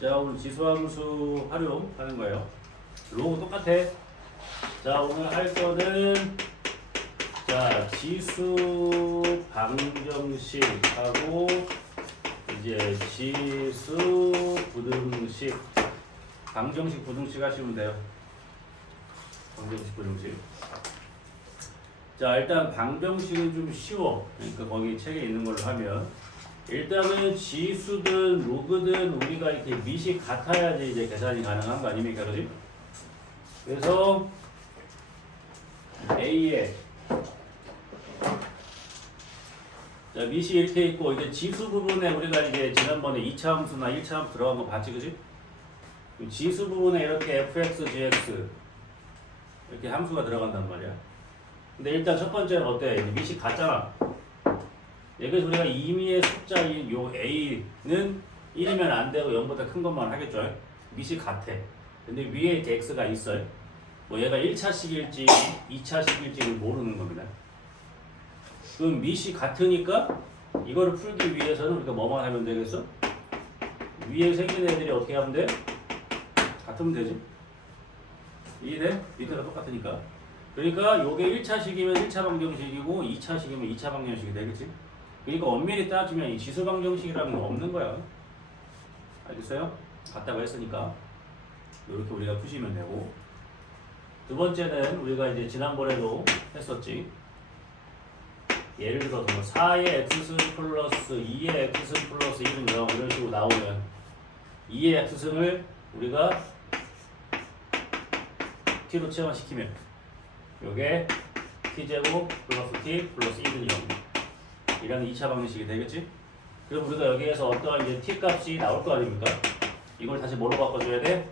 자, 오늘 지수함수 활용하는 거예요. 로고 똑같아. 자, 오늘 할 거는 자, 지수 방정식하고 이제 지수 부등식, 방정식 부등식 하시면 돼요. 방정식 부등식. 자, 일단 방정식은 좀 쉬워. 그러니까 거기 책에 있는 걸로 하면 일단은 지수든 로그든 우리가 이렇게 밑이 같아야지 이제 계산이 가능한 거 아닙니까, 그지? 그래서 A에 자, 밑이 이렇게 있고 이제 지수 부분에 우리가 이제 지난번에 2차 함수나 1차 함수 들어간 거 봤지, 그지? 지수 부분에 이렇게 fx, gx 이렇게 함수가 들어간단 말이야. 근데 일단 첫 번째는 어때? 밑이 같잖아. 여기서 우리가 임의의 숫자인 요 a는 1이면 안 되고 0보다 큰 것만 하겠죠. 밑이 같아. 근데 위에 이렇게 x가 있어요. 뭐 얘가 1차식일지 2차식일지는 모르는 겁니다. 그럼 밑이 같으니까 이거를 풀기 위해서는 우리가 뭐만 하면 되겠어? 위에 생긴 애들이 어떻게 하면 돼? 같으면 되지. 이해돼? 밑에가 똑같으니까. 그러니까 요게 1차식이면 1차 방정식이고 2차식이면 2차 방정식이 되겠지. 그러니까 엄밀히 따지면 이 지수 방정식이라는 건 없는 거야. 알겠어요? 같다고 했으니까 이렇게 우리가 푸시면 되고, 두 번째는 우리가 이제 지난번에도 했었지. 예를 들어서 뭐 4의 x승 플러스 2의 x승 플러스 1은 0 이런 식으로 나오면 2의 x승을 우리가 t로 치환시키면 요게 t제곱 플러스 t 플러스 1은 0 이라는 2차 방정식이 되겠지? 그럼 우리가 여기에서 어떠한 이제 t 값이 나올 거 아닙니까? 이걸 다시 뭐로 바꿔줘야 돼?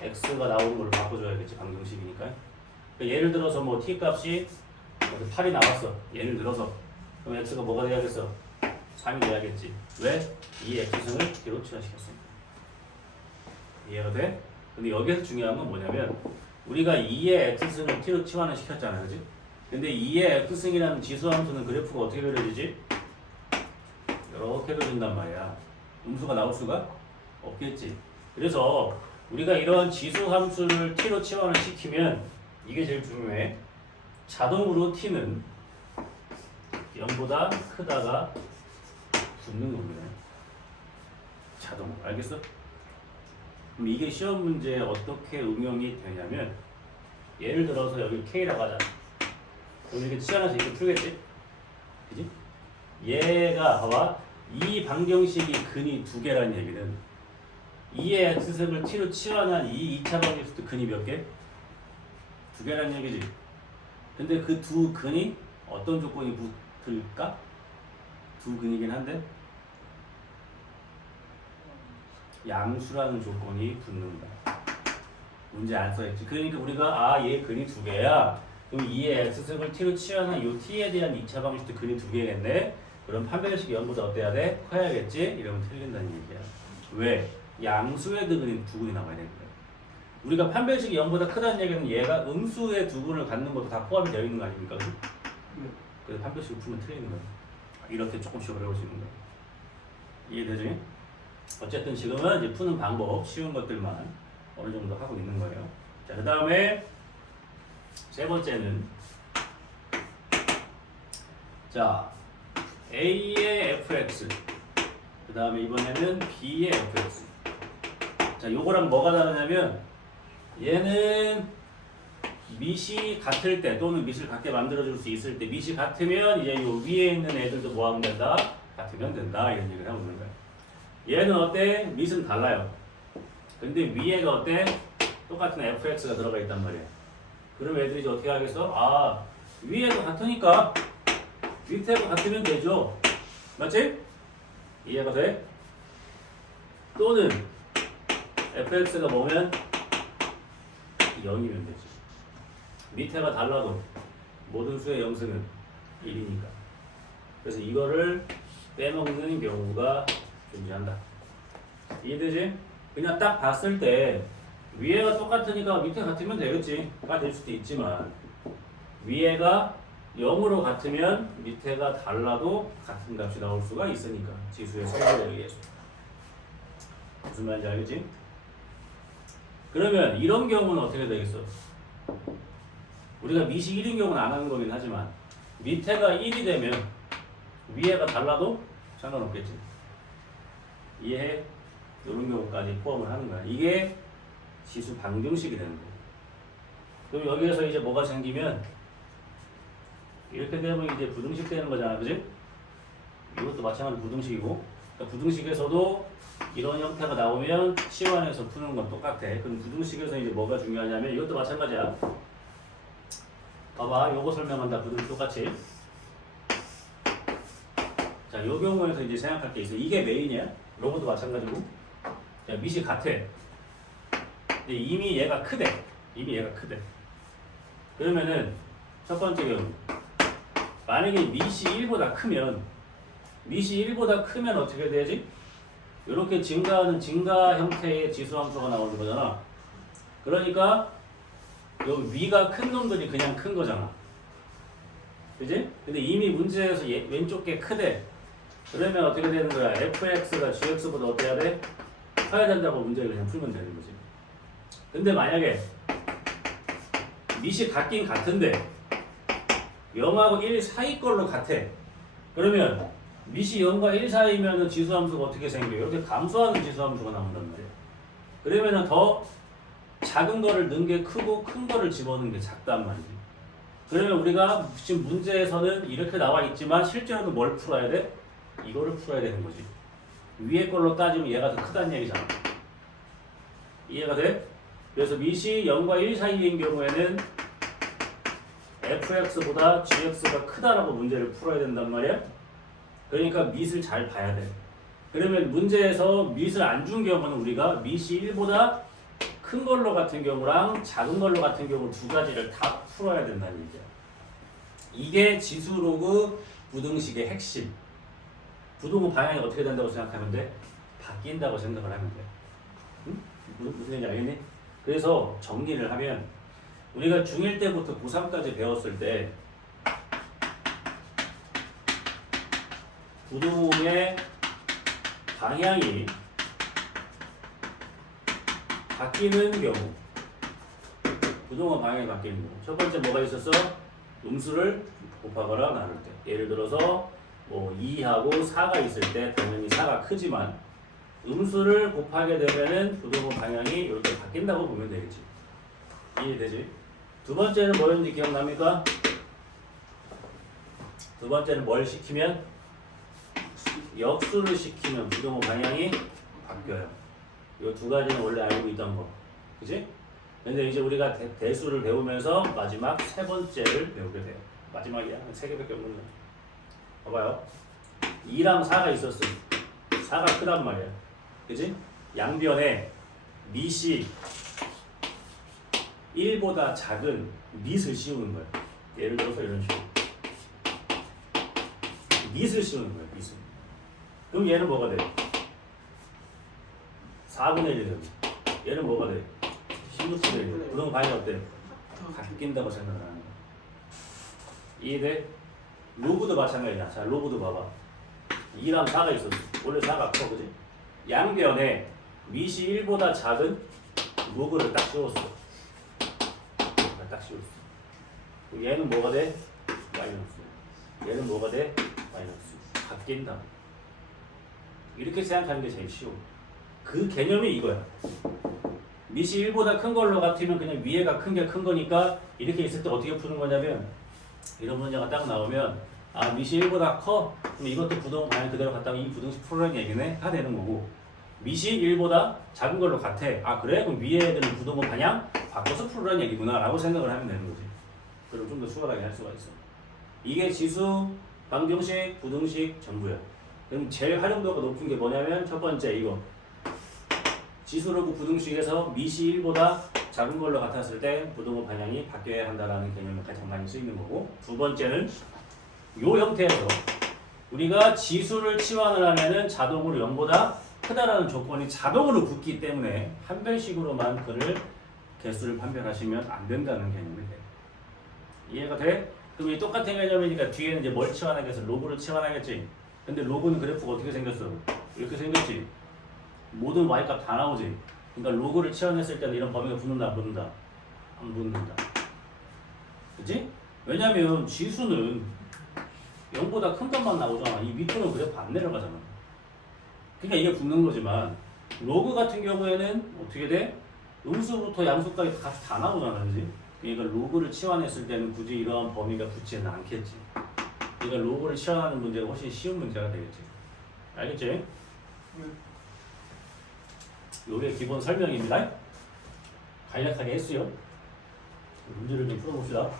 x가 나오는 걸로 바꿔줘야겠지, 방정식이니까. 그러니까 예를 들어서 뭐 t 값이 8이 나왔어. 예를 들어서. 그럼 x가 뭐가 돼야겠어? 3이 돼야겠지. 왜? 이 x승을 t로 치환시켰으니까. 이해가 돼? 근데 여기서 중요한 건 뭐냐면 우리가 2의 x승을 t로 치환을 시켰잖아, 그지? 근데 2의 x승이라는 지수함수는 그래프가 어떻게 그려지지? 이렇게 그려진단 말이야. 음수가 나올 수가 없겠지. 그래서 우리가 이런 지수함수를 t로 치환을 시키면 이게 제일 중요해. 자동으로 t는 0보다 크다가 붙는 겁니다. 자동으로. 알겠어? 그럼 이게 시험 문제에 어떻게 응용이 되냐면 예를 들어서 여기 k라고 하자. 그럼 이렇게 치환해서 이렇게 풀겠지? 그지? 얘가 봐봐. 이 방정식이 근이 두 개라는 얘기는 2의 x승을 t로 치환한 이 2차 방정식도 근이 몇 개? 두 개라는 얘기지. 근데 그 두 근이 어떤 조건이 붙을까? 두 근이긴 한데 양수라는 조건이 붙는다. 문제 안 써있지. 그러니까 우리가 얘 근이 두 개야. 그럼 2의 x승을 t로 치환한 이 t에 대한 2차 방정식도 근이 두 개겠네. 그럼 판별식이 0보다 어때야 돼? 커야겠지? 이러면 틀린다는 얘기야. 왜? 양수의 근이 두 근이 나와야 되는 거야. 우리가 판별식이 0보다 크다는 얘기는 얘가 음수의 두 근을 갖는 것도 다 포함이 되어 있는 거 아닙니까? 그래서 판별식을 풀면 틀리는 거야. 이렇게 조금씩 어려울 수 있는 거야. 이해되지? 어쨌든 지금은 이제 푸는 방법, 쉬운 것들만 어느 정도 하고 있는 거예요. 자, 그 다음에 세 번째는 자, A의 fx 그 다음에 이번에는 B의 fx. 자, 요거랑 뭐가 다르냐면 얘는 밑이 같을 때 또는 밑을 같게 만들어줄 수 있을 때 밑이 같으면 이제 요 위에 있는 애들도 뭐 하면 된다? 같으면 된다. 이런 얘기를 하고 있는 거야. 얘는 어때? 밑은 달라요. 근데 위에가 어때? 똑같은 fx가 들어가 있단 말이야. 그럼 애들이 이제 어떻게 하겠어? 위에도 같으니까 밑에도 같으면 되죠. 맞지? 이해가 돼? 또는 fx가 뭐면 0이면 되지. 밑에가 달라도 모든 수의 영승은 1이니까. 그래서 이거를 빼먹는 경우가 존재한다. 이해되지? 그냥 딱 봤을 때 위에가 똑같으니까 밑에 같으면 되겠지. 가 될 수도 있지만 위에가 0으로 같으면 밑에가 달라도 같은 값이 나올 수가 있으니까 지수의 성질에 의해서. 무슨 말인지 알겠지? 그러면 이런 경우는 어떻게 되겠어? 우리가 미시 1인 경우는 안 하는 거긴 하지만 밑에가 1이 되면 위에가 달라도 상관없겠지. 이해해? 이런 경우까지 포함을 하는 거야. 이게 지수 방정식이 되는 거야. 그럼 여기에서 이제 뭐가 생기면 이렇게 되면 이제 부등식 되는 거잖아, 그지? 이것도 마찬가지로 부등식이고, 그러니까 부등식에서도 이런 형태가 나오면 치환해서 푸는 건 똑같아. 그럼 부등식에서 이제 뭐가 중요하냐면 이것도 마찬가지야. 봐봐, 요거 설명한다. 부등식 똑같이. 자, 요 경우에서 이제 생각할 게 있어. 이게 메인이야. 요것도 마찬가지고. 자, 밑이 같아. 근데 이미 얘가 크대. 이미 얘가 크대. 그러면은 첫 번째 경우. 만약에 밑이 1보다 크면 어떻게 되지? 이렇게 증가하는 증가 형태의 지수함수가 나오는 거잖아. 그러니까 여기 위가 큰 놈들이 그냥 큰 거잖아. 그지? 근데 이미 문제에서 왼쪽 게 크대. 그러면 어떻게 되는 거야? fx가 gx보다 어때야 돼? 커야 된다고 문제를 그냥 풀면 되는 거지. 근데 만약에 밑이 같긴 같은데 0하고 1 사이 걸로 같아. 그러면 밑이 0과 1 사이면 지수함수가 어떻게 생겨? 이렇게 감소하는 지수함수가 나온단 말이야. 그러면 더 작은 거를 넣은 게 크고 큰 거를 집어넣은 게 작단 말이지. 그러면 우리가 지금 문제에서는 이렇게 나와 있지만 실제로는 뭘 풀어야 돼? 이거를 풀어야 되는 거지. 위에 걸로 따지면 얘가 더 크다는 얘기잖아. 이해가 돼? 그래서 밑이 0과 1 사이인 경우에는 fx보다 gx가 크다라고 문제를 풀어야 된단 말이야. 그러니까 밑을 잘 봐야 돼. 그러면 문제에서 밑을 안 준 경우는 우리가 밑이 1보다 큰 걸로 같은 경우랑 작은 걸로 같은 경우 두 가지를 다 풀어야 된다는 얘기야. 이게 지수 로그 부등식의 핵심. 부동의 방향이 어떻게 된다고 생각하면 돼? 바뀐다고 생각을 하면 돼. 응? 무슨 얘기인지 알겠니? 그래서 정리를 하면 우리가 중1 때부터 고3까지 배웠을 때 부동의 방향이 바뀌는 경우, 부동의 방향이 바뀌는 경우. 첫 번째 뭐가 있었어? 음수를 곱하거나 나눌 때. 예를 들어서 뭐 2하고 4가 있을 때 당연히 4가 크지만 음수를 곱하게 되면은 부동의 방향이 이렇게 바뀐다고 보면 되겠지. 이해되지? 두 번째는 뭐였는지 기억납니까? 두 번째는 뭘 시키면? 역수를 시키면 부동의 방향이 바뀌어요. 이 두 가지는 원래 알고 있던 거. 그치? 근데 이제 우리가 대수를 배우면서 마지막 세 번째를 배우게 돼요. 마지막이야. 세 개밖에 없는 거야. 봐봐요. 2랑 4가 있었어. 4가 크단 말이야. 그치? 양변에 밑이 1보다 작은 밑을 씌우는 거야. 예를 들어서 이런 식으로. 밑을 씌우는 거야. 밑을. 그럼 얘는 뭐가 돼? 4분의 1이 되고 얘는 뭐가 돼? 16분의 1. 부동 방향이 어때? 바뀐다고 생각을 하는 거야. 이해돼? 로그도 마찬가지야. 자, 로그도 봐봐. 2랑 4가 있었어. 원래 4가 커, 그지? 양변에 밑이 1보다 작은 로그를 딱 씌웠어. 딱 씌웠어. 얘는 뭐가 돼? 마이너스. 얘는 뭐가 돼? 마이너스. 바뀐다. 이렇게 생각하는 게 제일 쉬워. 그 개념이 이거야. 밑이 1보다 큰 걸로 같으면 그냥 위에가 큰 게 큰 거니까 이렇게 있을 때 어떻게 푸는 거냐면 이런 문제가 딱 나오면 아 밑이 1보다 커? 그럼 이것도 부동 방향 그대로 갔다가 이 부등식 풀어라는 얘기네? 다 되는 거고 밑이 1보다 작은 걸로 같아. 아 그래? 그럼 위에 애들은 부동의 방향 바꿔서 풀어라는 얘기구나 라고 생각을 하면 되는 거지. 그럼 좀 더 수월하게 할 수가 있어. 이게 지수, 방정식, 부등식 전부야. 그럼 제일 활용도가 높은 게 뭐냐면 첫 번째 이거 지수로그 부등식에서 밑이 1보다 작은 걸로 같았을 때 부동의 방향이 바뀌어야 한다는 개념이 가장 많이 쓰이는 거고 두 번째는 이 형태에서 우리가 지수를 치환을 하면은 자동으로 0보다 크다라는 조건이 자동으로 붙기 때문에 한별식으로만 그를 개수를 판별하시면 안 된다는 개념이 돼요. 이해가 돼? 그럼 이 똑같은 개념이니까 뒤에는 이제 뭘 치환하겠어? 로그를 치환하겠지? 근데 로그는 그래프가 어떻게 생겼어? 이렇게 생겼지? 모든 y값 다 나오지. 그러니까 로그를 치환했을 때는 이런 범위가 붙는다 안 붙는다? 안 붙는다. 그치? 왜냐면 지수는 0보다 큰 것만 나오잖아. 이 밑으로 그래프 안 내려가잖아. 그러니까 이게 붙는 거지만 로그 같은 경우에는 어떻게 돼? 음수부터 양수까지 값이 다 나오잖아. 그지? 그러니까 로그를 치환했을 때는 굳이 이러한 범위가 붙지는 않겠지. 그러니까 로그를 치환하는 문제가 훨씬 쉬운 문제가 되겠지. 알겠지? 요게 기본 설명입니다. 간략하게 했어요. 문제를 좀 풀어봅시다.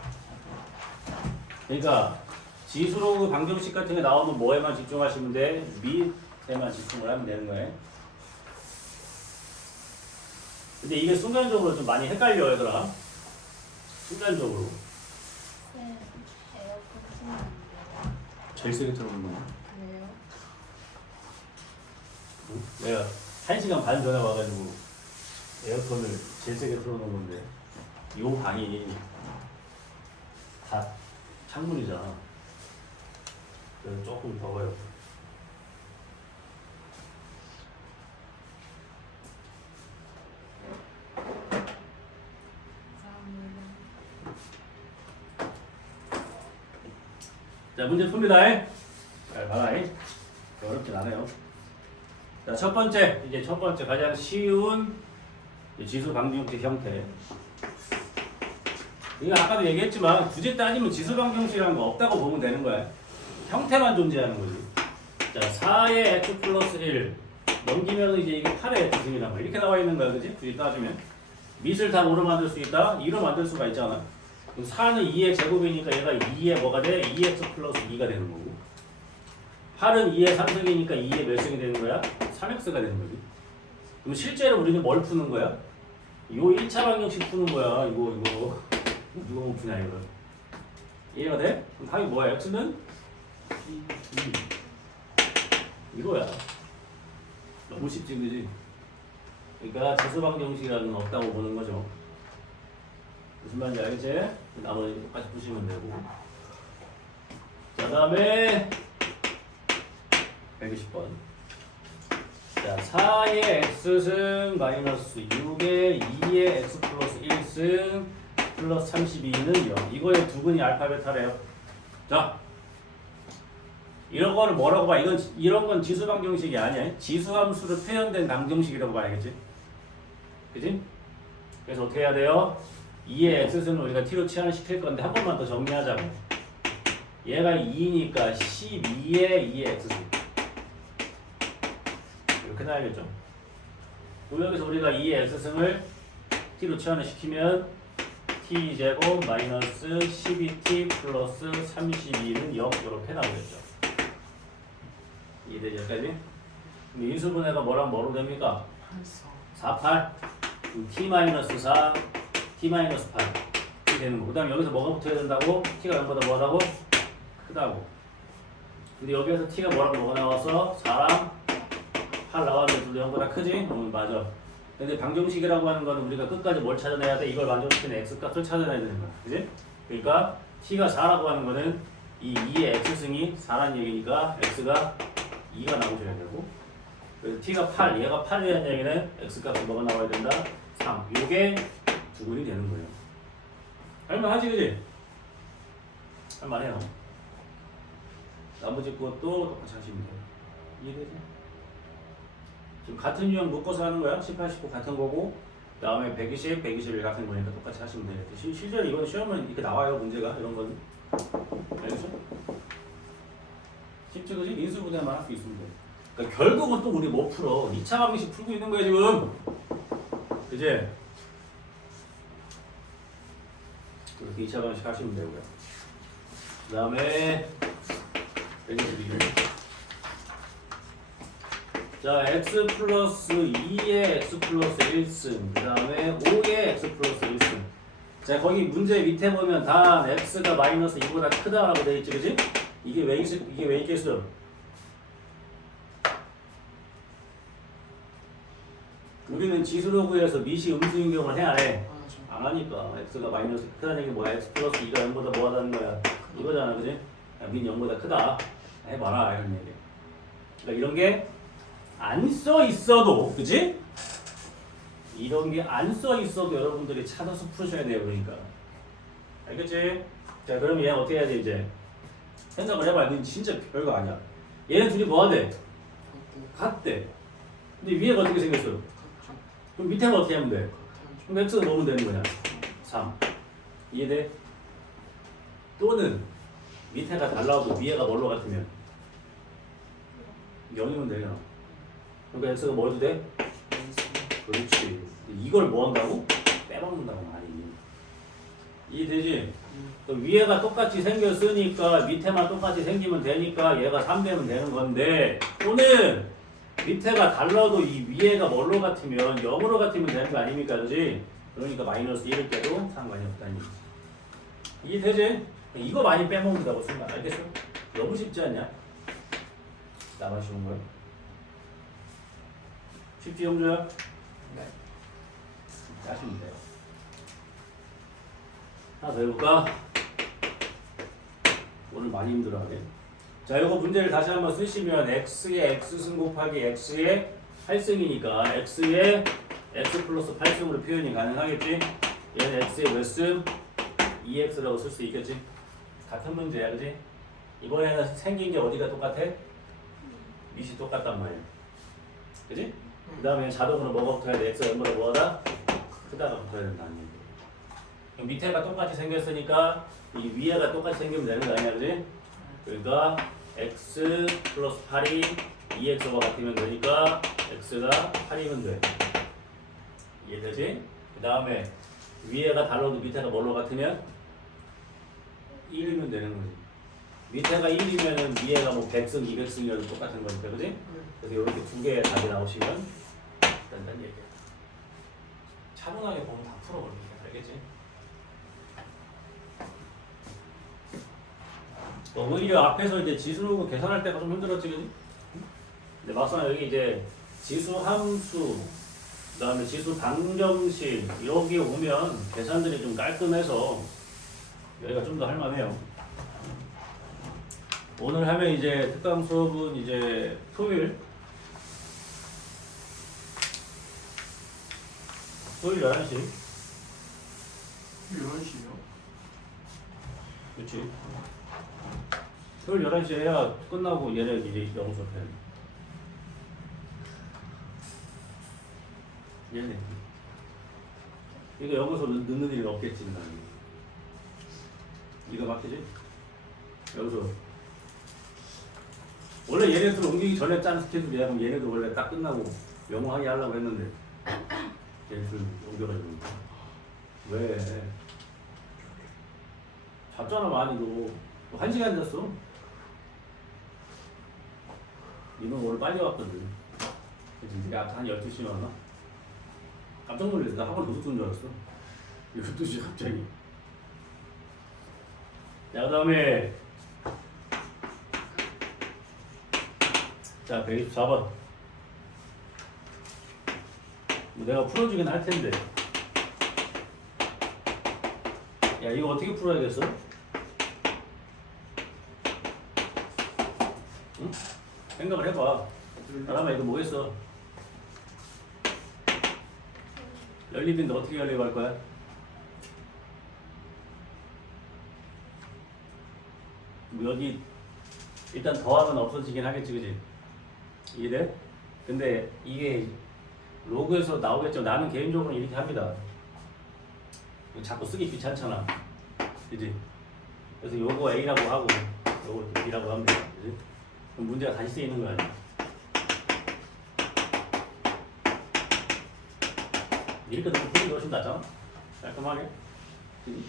그러니까 지수로그 방정식 같은 게 나오면 뭐에만 집중하시면 돼? 밑에만 집중을 하면 되는 거예요. 근데 이게 순간적으로 좀 많이 헷갈려요, 얘들아. 순간적으로. 네, 에어컨 틀면 제일 세게 틀어놓는 거야. 왜요? 내가 1시간 반 전에 와가지고 에어컨을 제일 세게 틀어놓은 건데 이 방이 다 창문이잖아. 그래서 조금 더워요. 감사합니다. 자, 문제 풉니다. 잘 봐라. 어렵진 않아요. 자, 첫 번째 가장 쉬운 지수 방정식 형태. 이거 아까도 얘기했지만 굳이 따지면 지수 방정식이라는 거 없다고 보면 되는 거야. 형태만 존재하는 거지. 자, 4의 x 플러스 1 넘기면 이제 이게 8의 x승이란 말이야. 이렇게 나와 있는 거야, 그지? 굳이 따지면 밑을 다 5로 만들 수 있다. 2로 만들 수가 있잖아. 그럼 4는 2의 제곱이니까 얘가 2의 뭐가 돼? 2x 플러스 2가 되는 거고. 8은 2의 3승이니까 2의 몇 승이 되는 거야? 3x가 되는 거지. 그럼 실제로 우리는 뭘 푸는 거야? 요 1차 방정식 푸는 거야. 이거 누가 못 푸냐 이거. 이해가 돼? 그럼 답이 뭐야? x는 2. 이거야. 너무 쉽지, 그지? 그러니까 지수 방정식이라는 건 없다고 보는 거죠. 무슨 말인지 알겠지? 나머지 똑같이 푸시면 되고. 자, 다음에 120번. 자, 4의 x승 마이너스 6의 2의 x 플러스 1승 플러스 32는 0. 이거의 두근이 알파 베타래요. 자, 이런 거를 뭐라고 봐? 이런 건 지수 방정식이 아니야. 지수 함수로 표현된 방정식이라고 봐야겠지. 그지? 그래서 어떻게 해야 돼요? 2의 x승을 우리가 t로 치환시킬 건데 한 번만 더 정리하자고. 얘가 2니까 12의 2의 x승. 이렇게 나야겠죠. 그럼 여기서 우리가 2의 x승을 t로 치환을 시키면 t제곱 마이너스 12t 플러스 32는 0 이렇게 나오겠죠. 이해되죠? 여기까지? 그럼 인수분해가 뭐로 됩니까? 4, 8 t 마이너스 4 t 마이너스 8 이렇게 되는 거. 그 다음에 여기서 뭐가 붙어야 된다고? t가 0보다 뭐하다고? 크다고. 근데 여기에서 t가 뭐가 나왔어? 4랑 8 나왔는데 둘 다 0보다 크지? 맞아. 근데 방정식이라고 하는 거는 우리가 끝까지 뭘 찾아내야 돼? 이걸 만족시키는 x값을 찾아내야 되는 거야. 그지? 그러니까 t가 4라고 하는 거는 이 2의 x승이 4라는 얘기니까 x가 2가 나오셔야 되고, 그래서 t가 8, 얘가 8이라는 얘기는 x값이 뭐가 나와야 된다? 3. 요게 두근이 되는 거예요. 할만하지, 그지? 할만해요. 나머지 것도 똑같이 하시면 돼요. 이해되지? 지금 같은 유형 묶어서 하는 거야. 18, 19 같은 거고, 그 다음에 120, 121 같은 거니까 똑같이 하시면 돼요. 실제로 이건 시험은 이렇게 나와요, 문제가. 이런 거는. 알겠어? 쉽지, 그지? 인수분해만 할 수 있으면 돼. 그러니까 결국은 또 우리 못 풀어. 2차 방정식 풀고 있는 거야, 지금. 그지? 이렇게 2차 방정식 하시면 되고요. 그 다음에 122. 자, x 플러스 2의 x 플러스 1승, 그 다음에 5의 x 플러스 1승. 자, 거기 문제 밑에 보면 다 x가 마이너스 2보다 크다라고 되어 있지, 그지? 이게 왜 있겠어? 우리는 지수로 구해서 미시 음수인 경우는 해, 안 해? 안 하니까. x가 마이너스 크다는 얘기 뭐야? x 플러스 2가 0보다 뭐 하다는 거야? 이거잖아, 그지? 야, 민 0보다 크다. 해봐라, 이런 얘기. 그러니까 이런 게 안 써 있어도, 그지? 이런 게 안 써 있어도 여러분들이 찾아서 푸셔야 돼요, 그러니까. 알겠지? 자, 그럼 얘 어떻게 해야 돼, 이제? 생각을 해봐. 이건 진짜 별거 아니야. 얘네 둘이 뭐 하대? 같대. 근데 위에가 어떻게 생겼어요? 그럼 밑에는 어떻게 하면 돼? 그럼 x가 넣으면 되는 거냐? 3. 이해돼? 또는 밑에가 달라도 위에가 뭘로 같으면 0이면 되잖아. 그러니까 x가 뭐 해도 돼? 그렇지. 이걸 뭐 한다고? 빼먹는다고 말이. 이해되지? 그럼 위에가 똑같이 생겼으니까 밑에만 똑같이 생기면 되니까 얘가 3 되면 되는 건데, 또는 밑에가 달라도 이 위에가 뭘로 같으면 0으로 같으면 되는 거 아닙니까? 그지? 그러니까 마이너스 1을 빼도 상관이 없다니. 이해되지? 이거 많이 빼먹는다고 순간. 알겠어? 너무 쉽지 않냐? 나만 쉬운 거야? 쉽지, 영주야? 네. 짜시면 돼요. 하나 더 해볼까? 오늘 많이 힘들어하네. 자, 이거 문제를 다시 한번 쓰시면 x의 x승 곱하기 x의 8승이니까 x의 x 플러스 8승으로 표현이 가능하겠지? 얘는 x의 몇 승? 2x라고 쓸 수 있겠지? 같은 문제야, 그지? 이번에는 생긴 게 어디가 똑같아? 밑이 똑같단 말이야. 그지? 그 다음에 자동으로 뭐가 붙어야 돼? x가 0보다 뭐하다? 크다가 붙어야 된다는 얘기. 그럼 밑에가 똑같이 생겼으니까 이 위에가 똑같이 생기면 되는 거 아니야, 그지? 그러니까 x 플러스 8이 2x와 같으면 되니까 x가 8이면 돼. 이해되지? 그 다음에 위에가 달라도 밑에가 뭘로 같으면 1이면 되는 거지. 밑에가 1이면은 위에가 뭐 100승, 200승이라도 똑같은 거니까, 그지? 그래서 이렇게 두 개의 답이 나오시면 된다는 얘기야. 차분하게 보면 다 풀어버립니다. 알겠지? 오히려 앞에서 이제 지수 놓고 계산할 때가 좀 힘들었지, 그지? 근데 막상 여기 이제 지수 함수, 그 다음에 지수 방정식, 여기 오면 계산들이 좀 깔끔해서 여기가 좀 더 할만해요. 오늘 하면 이제 특강 수업은 이제 토요일 11시. 11시요? 그렇지. 토요일 11시에 해야 끝나고 얘네 이제 영어 수업해. 얘네. 이거 영어서 넣는 일은 없겠지, 나는. 이거 맞겠지? 여기서. 원래 얘네들 옮기기 전에 짠 스케줄이야. 그럼 얘네들 원래 딱 끝나고 영어 하게 하려고 했는데. 얘네들 옮겨가지고. 왜? 잤잖아, 많이 너. 1시간 잤어. 이번 오늘 빨리 왔거든. 그치? 네가 아까 한 12시에 왔나? 깜짝 놀랐어. 나 학원 도둑 쏜 줄 알았어. 12시 갑자기. 자, 그 다음에 자, 124번. 뭐 내가 풀어주긴 할 텐데. 야, 이거 어떻게 풀어야겠어? 응? 생각을 해봐. 사람아, 이거 뭐겠어? 연립인데 어떻게 연립할 거야? 뭐 여기 일단 더하면 없어지긴 하겠지, 그지? 이해돼? 근데 이게 로그에서 나오겠죠. 나는 개인적으로 이렇게 합니다. 자꾸 쓰기 귀찮잖아, 그지? 그래서 요거 A라고 하고 요거 B라고 하면 돼, 그지? 그럼 문제가 다시 쓰이는 거 아니야? 이렇게 놓고 풀는 게 훨씬 낫잖아? 깔끔하게, 그지?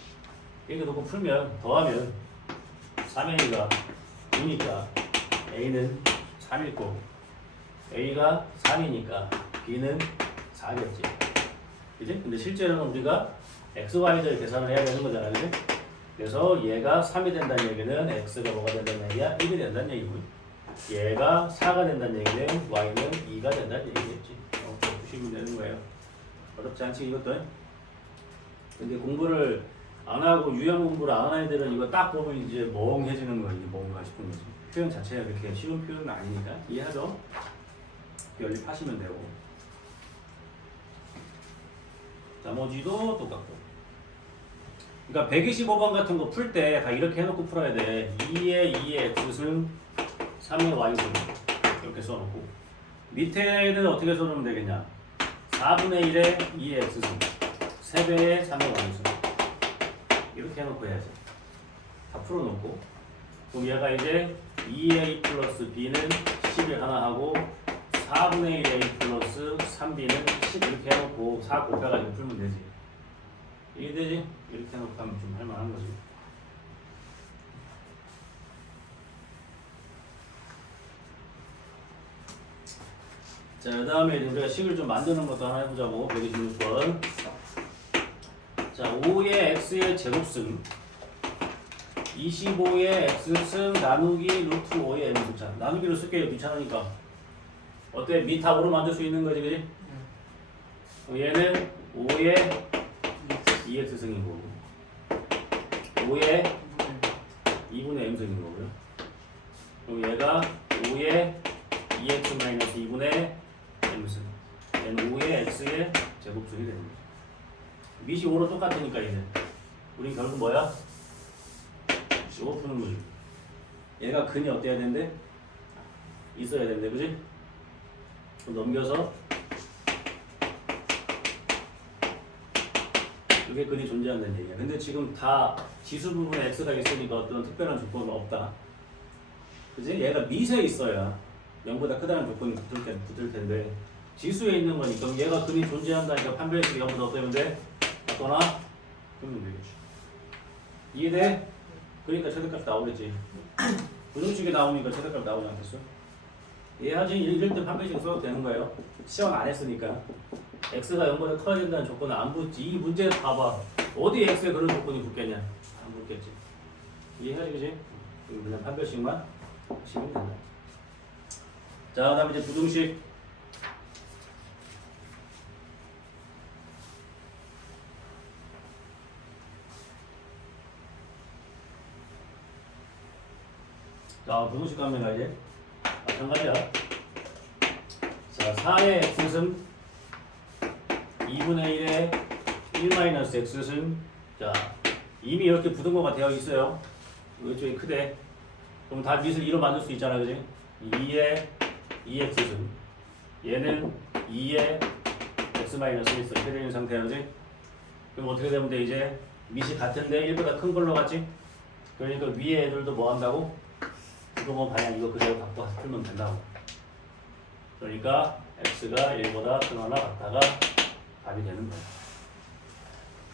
이렇게 놓고 풀면 더하면 3A가 2니까 A는 3일 거고 A가 3이니까 B는 4겠지. 그지? 근데 실제로는 우리가 X, Y를 계산을 해야 되는 거잖아, 그지? 그래서 얘가 3이 된다는 얘기는 X가 뭐가 된다는 얘기야? 1이 된다는 얘기고, 얘가 4가 된다는 얘기는 Y는 2가 된다는 얘기겠지. 보시면 되는 거예요. 어렵지 않지, 이것도? 근데 공부를 안 하고 유형 공부를 안 하는 애들은 이거 딱 보면 이제 멍해지는 거야. 이게 뭔가 싶은 거지. 표현 자체가 그렇게 쉬운 표현은 아니니까 이해하죠? 연립하시면 되고 나머지도 똑같고. 그러니까 125번 같은 거 풀 때 다 이렇게 해놓고 풀어야 돼. 2의 2의 x승 3의 y승 이렇게 써놓고 밑에는 어떻게 써놓으면 되겠냐. 4분의 1의 2의 x승 3배의 3의 y승 이렇게 해놓고 해야지. 다 풀어놓고 그럼 얘가 이제 2a 플러스 b는 10을 하나 하고 4분의 1a 플러스 3b는 10 이렇게 해놓고 4 곱해가지고 풀면 되지. 이게 되지? 이렇게 해놓고 하면 좀 할만한 거지. 자, 그 다음에 우리가 식을 좀 만드는 것도 하나 해보자고. 126번. 자, 5의 x의 제곱승 25의 x승 나누기 루트 5의 m승. 자, 나누기로 쓸게요. 귀찮으니까. 어때? 미탑으로 만들 수 있는 거지, 그지? 얘는 5의 2x승이고 5의 2분의 m승인 거고요. 그럼 얘가 5의 2x-2분의 m승. 얘는 5의 x의 제곱승이 되는 거죠. 밑이 5로 똑같으니까 얘는. 우린 결국 뭐야? 5 푸는 거지. 얘가 근이 어때야 되는데? 있어야 되는데, 그지? 넘겨서 이게 근이 존재한다는 얘기야. 근데 지금 다 지수 부분에 x가 있으니까 어떤 특별한 조건은 없다. 그지? 얘가 밑에 있어야 0보다 크다는 조건이 붙을 텐데 지수에 있는 거니까 얘가 근이 존재한다니까 판별식이 0보다 어때면 돼? 같거나 그러면 되겠지. 이해돼? 그러니까 최대값 나오겠지. 부등식이 나오니까 최대값 나오지 않겠어? 이해하지? 이럴 때 판별식 써도 되는 거예요. 시험 안 했으니까. x가 0보다 커야 된다는 조건은 안 붙지. 이 문제 봐봐. 어디 x에 그런 조건이 붙겠냐? 안 붙겠지. 이해하지, 그지? 그냥 판별식만 하시면 된다. 자, 그 다음에 이제 부등식. 자, 부등식 가면 이제 마찬가지야. 자, 4의 x승 2분의 1의 1-x승. 자, 이미 이렇게 부등호가 되어 있어요. 이쪽이 크대. 그럼 다 밑을 2로 만들 수 있잖아, 그지? 2의 2x승. 얘는 2의 x-1 있어. 이렇게 되는 상태야, 그지? 그럼 어떻게 되면 돼, 이제? 밑이 같은데 1보다 큰 걸로 갔지? 그러니까 위에 애들도 뭐 한다고? 부등호 방향 이거 그대로 갖고 풀면 된다고. 그러니까 x가 1보다 크거나 같다가 답이 되는 거야.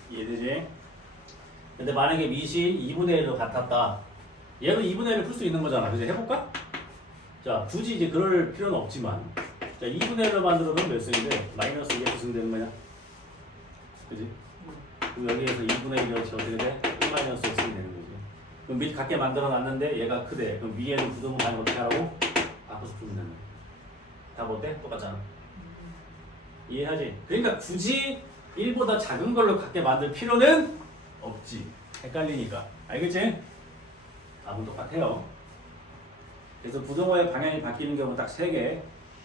이해되지? 근데 만약에 밑이 2분의 1로 같았다. 얘도 2분의 1을 풀 수 있는 거잖아. 그지? 해볼까? 자, 굳이 이제 그럴 필요는 없지만. 자, 2분의 1로 만들어놓으면 몇 승인데? 마이너스 2x 되는 거냐? 그지? 그럼 여기에서 2분의 1이 어떻게 돼? 1-x이 되는 거지. 그럼 밑 같게 만들어 놨는데 얘가 크대. 그럼 위에는 부등호 방향 어떻게 하라고? 바꿔서 풀면 되는 거야. 답 어때? 똑같잖아. 이해하지? 그러니까 굳이 1보다 작은 걸로 갖게 만들 필요는 없지. 헷갈리니까. 알겠지? 답은 똑같아요. 그래서 부등호의 방향이 바뀌는 경우 딱 3개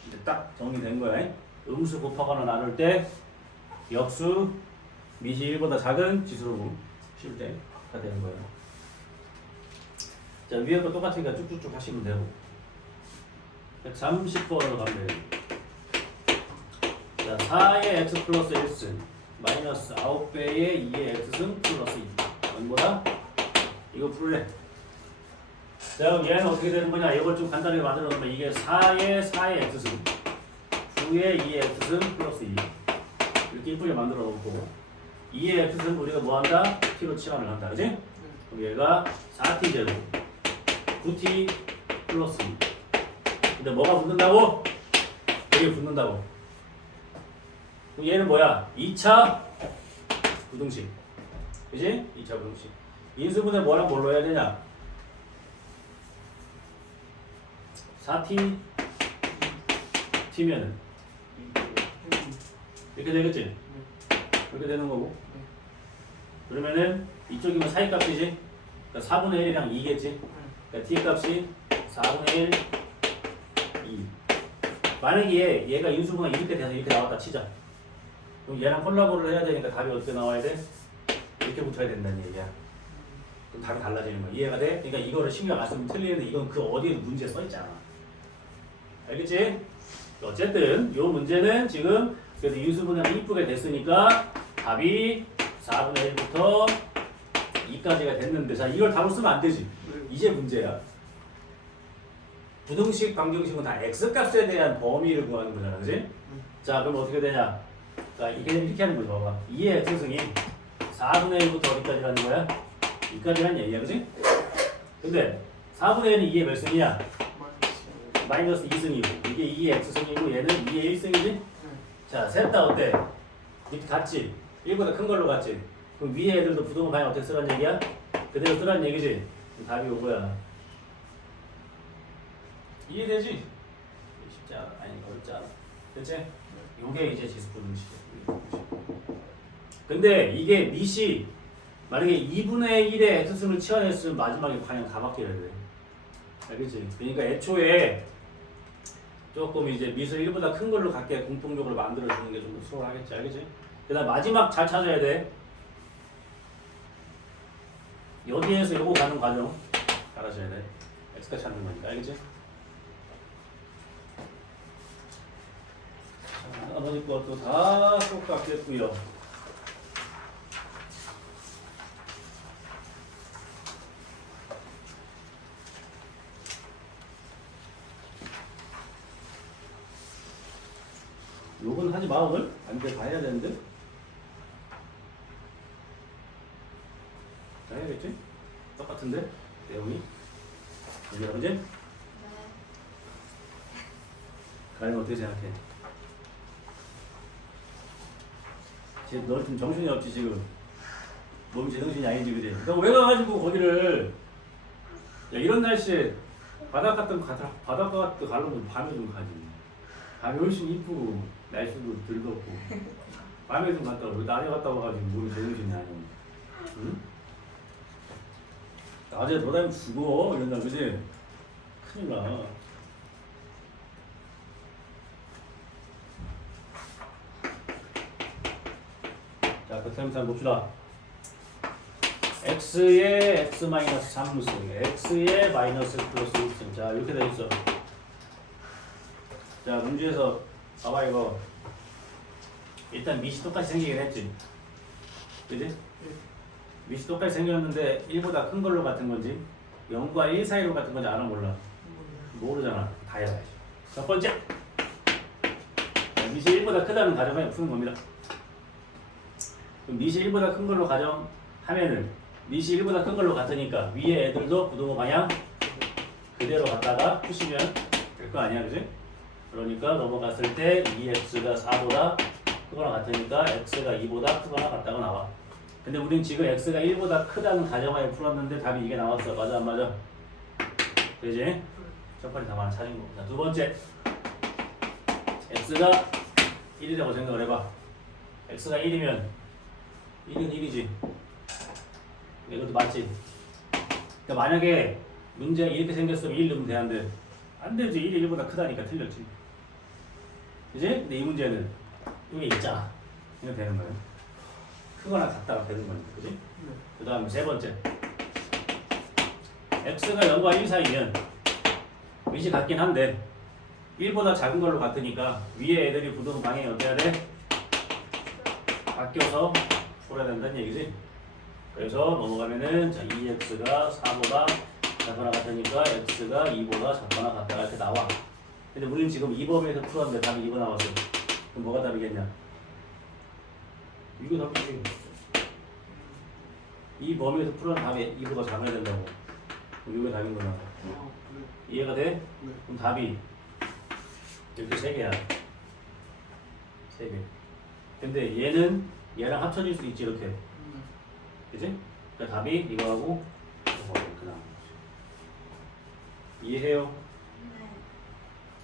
이제 딱 정리된 거야. 음수 곱하거나 나눌 때 역수 밑이 1보다 작은 지수로 쉴 때가 되는 거예요. 자, 위에 거 똑같으니까 쭉쭉쭉 하시면 되고. 130번으로 가면 돼요. 자, 4의 x 플러스 1승 마이너스 9배의 2의 x승 플러스 2 0보다 이거 풀래. 자, 그럼 얘는 어떻게 되는 거냐? 이걸 좀 간단하게 만들어 놓으면 이게 4의 x승 9의 2의 x승 플러스 2 이렇게 이쁘게 만들어 놓고 2의 x승 우리가 뭐 한다? t로 치환을 한다. 그지? 그럼 얘가 4t 제곱 9t 플러스 2 근데 뭐가 붙는다고? 여기 붙는다고. 그럼 얘는 뭐야? 2차 부등식. 그지? 2차 부등식. 인수분해 뭐랑 뭘로 해야 되냐? 4t t면은 이렇게 되겠지? 이렇게 되는 거고. 그러면은 이쪽이면 사이값이지? 그러니까 4분의 1이랑 2겠지? 그러니까 t 값이 4분의 1 2 만약에 얘가 인수분해 이렇게 돼서 이렇게 나왔다 치자. 그럼 얘랑 콜라보를 해야 되니까 답이 어떻게 나와야 돼? 이렇게 붙어야 된다는 얘기야. 그럼 답이 달라지는 거야. 이해가 돼? 그러니까 이거를 신경 안 쓰면 틀리는데 이건 그 어디에 문제에 써 있잖아. 알겠지? 어쨌든 이 문제는 지금 그래도 인수분해가 이쁘게 됐으니까 답이 4분의 1부터 2까지가 됐는데 자 이걸 답을 쓰면 안 되지. 이제 문제야. 부등식, 방정식은 다 x값에 대한 범위를 구하는 거잖아, 그지? 자, 그럼 어떻게 되냐? 자, 이렇게 하는 거죠, 봐봐. 2의 x승이 4분의 1부터 어디까지라는 거야? 2까지라는 얘기야, 그지? 근데 4분의 1은 2의 몇 승이야? 마이너스 2승이고 이게 2의 x승이고 얘는 2의 1승이지? 자, 셋 다 어때? 이렇게 같지? 1보다 큰 걸로 같지? 그럼 위에 애들도 부등호 방향 어떻게 쓰라는 얘기야? 그대로 쓰라는 얘기지? 답이 이거야. 이해되지? 쉽지 않아. 아니 어렵지 않아. 그치? 요게 이제 지수분식이야. 근데 이게 밑이 만약에 2분의 1의 x승을 치환했으면 마지막에 방향 다 바뀌어야 돼. 알겠지? 그러니까 애초에 조금 이제 밑을 1보다 큰 걸로 갖게 공통적으로 만들어주는 게 좀 수월하겠지. 알겠지? 그 다음 마지막 잘 찾아야 돼. 여기에서 요거 가는 과정 알아줘야 돼. x가 찾는 거니까. 알겠지? 나머지 것도 다 똑같겠고요. 요건 하지 마 오늘? 안돼 다 해야 되는데? 다 해야겠지? 똑같은데? 내용이? 이게 언제? 네. 가령 어떻게 생각해? 너 지금 정신이 없지 지금. 몸이 제정신이 아니지 그지? 너 왜 가가지고 거기를 야 이런 날씨에 바닷가 같은 바닷가 가려면 밤에 좀 가지. 밤에 훨씬 이쁘고 날씨도 덜 덥고 밤에 좀 갔다 와. 낮에 갔다 와가지고 몸이 제정신이 아니야. 응? 낮에 돌아다니면 죽어 이런 날 그지? 큰일 나. 자, 그 다음에 봅시다. x의 x 마이너스 3승, x의 마이너스 플러스 1승. 자, 이렇게 돼 있어. 자, 문제에서 봐봐 이거. 일단 밑이 똑같이 생기긴 했지. 그지? 밑이 똑같이 생겼는데 1보다 큰 걸로 같은 건지 0과 1 사이로 같은 건지 알아 몰라? 모르잖아. 다 해야지. 첫 번째. 밑이 1보다 크다는 가정하에 푸는 겁니다. 그럼 밑이 1보다 큰 걸로 가정하면은 밑이 1보다 큰 걸로 같으니까 위에 애들도 부등호 방향 그대로 갖다가 푸시면 될 거 아니야, 그지? 그러니까 넘어갔을 때 2x가 4보다 크거나 같으니까 x가 2보다 크거나 같다고 나와. 근데 우린 지금 x가 1보다 크다는 가정하에 풀었는데 답이 이게 나왔어. 맞아 안 맞아? 되지? 첫 번째 답안 찾은 거. 자, 두 번째 x가 1이라고 생각을 해봐. x가 1이면 1은 1이지. 이것도 맞지? 그러니까 만약에 문제가 이렇게 생겼으면 1 넣으면 되는데 안 되지. 1이 1보다 크다니까 틀렸지. 그지? 근데 이 문제는 이게 있잖아. 이거 되는 거예요. 크거나 같다가 되는 거니까. 그지? 그 다음 세 번째 x가 0과 1 사이면 위치 같긴 한데 1보다 작은 걸로 같으니까 위에 애들이 부등호 방향이 어때야 돼? 바뀌어서 풀어야 된다는 얘기지. 그래서 넘어가면은 자 2x가 4보다 작거나 같으니까 x가 2보다 작거나 같다 이렇게 나와. 근데 우리는 지금 이 범위에서 풀었는데 답이 이거 나왔어. 그럼 뭐가 답이겠냐? 이거 답이지. 이 범위에서 풀었는 답이 이거가 작아야 된다고. 그럼 이게 답인 거야. 이해가 돼? 그럼 답이 이렇게 세 개야. 세 개. 근데 얘는 얘랑 합쳐질 수 있지 이렇게. 그치? 그러니까 답이 이거하고 이거 이렇게 나오는 거지. 이해해요? 네.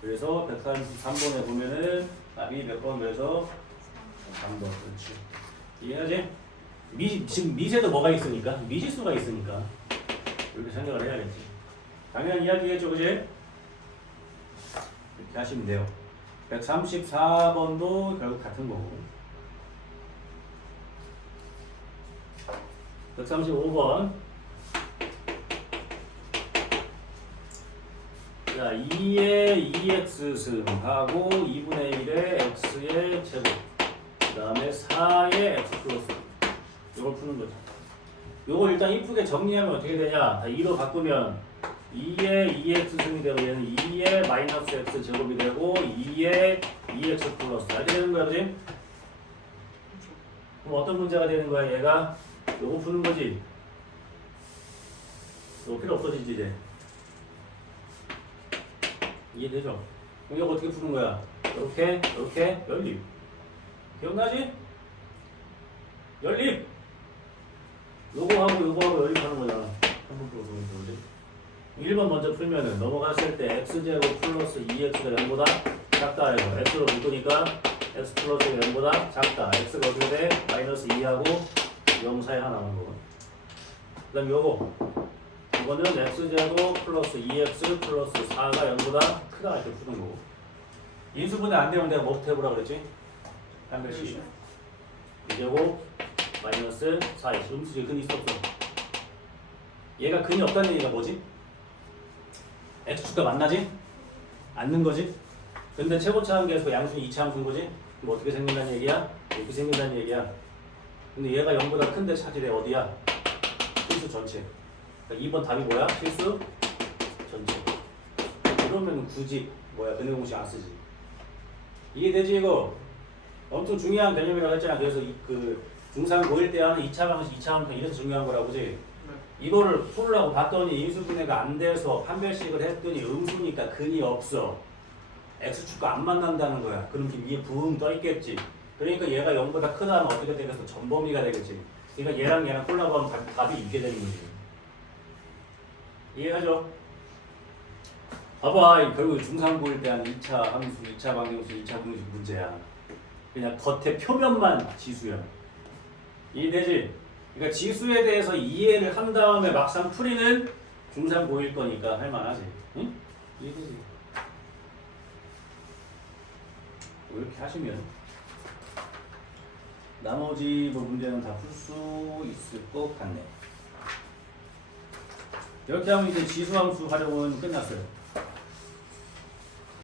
그래서 133번에 보면은 답이 몇 번 그래서 3번. 그렇지. 이해하지? 지금 밑에도 뭐가 있으니까 미지수가 있으니까 이렇게 생각을 해야겠지. 당연한 이야기겠죠, 그지? 이렇게 하시면 돼요. 134번도 결국 같은 거고. 135번. 자, 2의 2x 승하고 2분의 1의 x의 제곱. 그 다음에 4의 x 플러스. 이걸 푸는 거죠. 요거 일단 이쁘게 정리하면 어떻게 되냐? 다 2로 바꾸면 2의 2x 승이 되고 얘는 2의 마이너스 x 제곱이 되고 2의 2x 플러스. 이렇게 되는 거야, 그지? 그럼 어떤 문제가 되는 거야, 얘가? 요거 푸는 거지. 요거 필요 없어지지, 이제. 이해되죠? 그럼 이거 어떻게 푸는 거야? 이렇게, 이렇게, 연립. 기억나지? 연립! 요거하고 연립하는 거잖아. 한번 풀어서 보지. 1번 먼저 풀면은 넘어갔을 때 x제곱 플러스 2x가 0보다 작다 해서 x로 묶으니까 x 플러스 0보다 작다. x가 어떻게 돼? 마이너스 2하고 0 사이 하나 남은 거고. 그 다음 요거. 이거는 x제곱 플러스 2x 플러스 4가 0보다 크다 이렇게 푸는 거고. 인수분해 안 되면 내가 뭐부터 해보라 그랬지? 한 별씩. 2제곱 마이너스 4x. 음수에 근이 있어 없어? 얘가 근이 없다는 얘기가 뭐지? x축과 만나지? 않는 거지? 근데 최고차 한계에서 양수는 2차 함수인 거지? 그럼 어떻게 생긴다는 얘기야? 이렇게 생긴다는 얘기야. 근데 얘가 0보다 큰데 차지래 어디야? 실수 전체. 그러니까 2번 답이 뭐야? 실수 전체. 그러면 굳이 뭐야? 근해 공식 안 쓰지. 이해되지 이거? 엄청 중요한 개념이라고 했잖아. 그래서 그 중3 고1 때 하는 2차 방식, 2차 함수 이래서 중요한 거라고 그지? 이거를 풀으려고 봤더니 인수분해가 안 돼서 판별식을 했더니 음수니까 근이 없어. x축과 안 만난다는 거야. 그럼 위에 붕 떠 있겠지. 그러니까 얘가 0보다 크다면 어떻게 되겠어? 전범위가 되겠지. 그러니까 얘랑 콜라보하면 답이 이렇게 되는 거지. 이해하죠? 봐봐. 결국 중3 고일 때 한 2차 함수, 2차 방정수, 2차 공식 문제야. 그냥 겉에 표면만 지수야. 이해되지? 그러니까 지수에 대해서 이해를 한 다음에 막상 풀이는 중3 고일 거니까 할만하지. 응? 이해되지? 이렇게 하시면 나머지 뭐 문제는 다 풀 수 있을 것 같네. 이렇게 하면 이제 지수함수 활용은 끝났어요.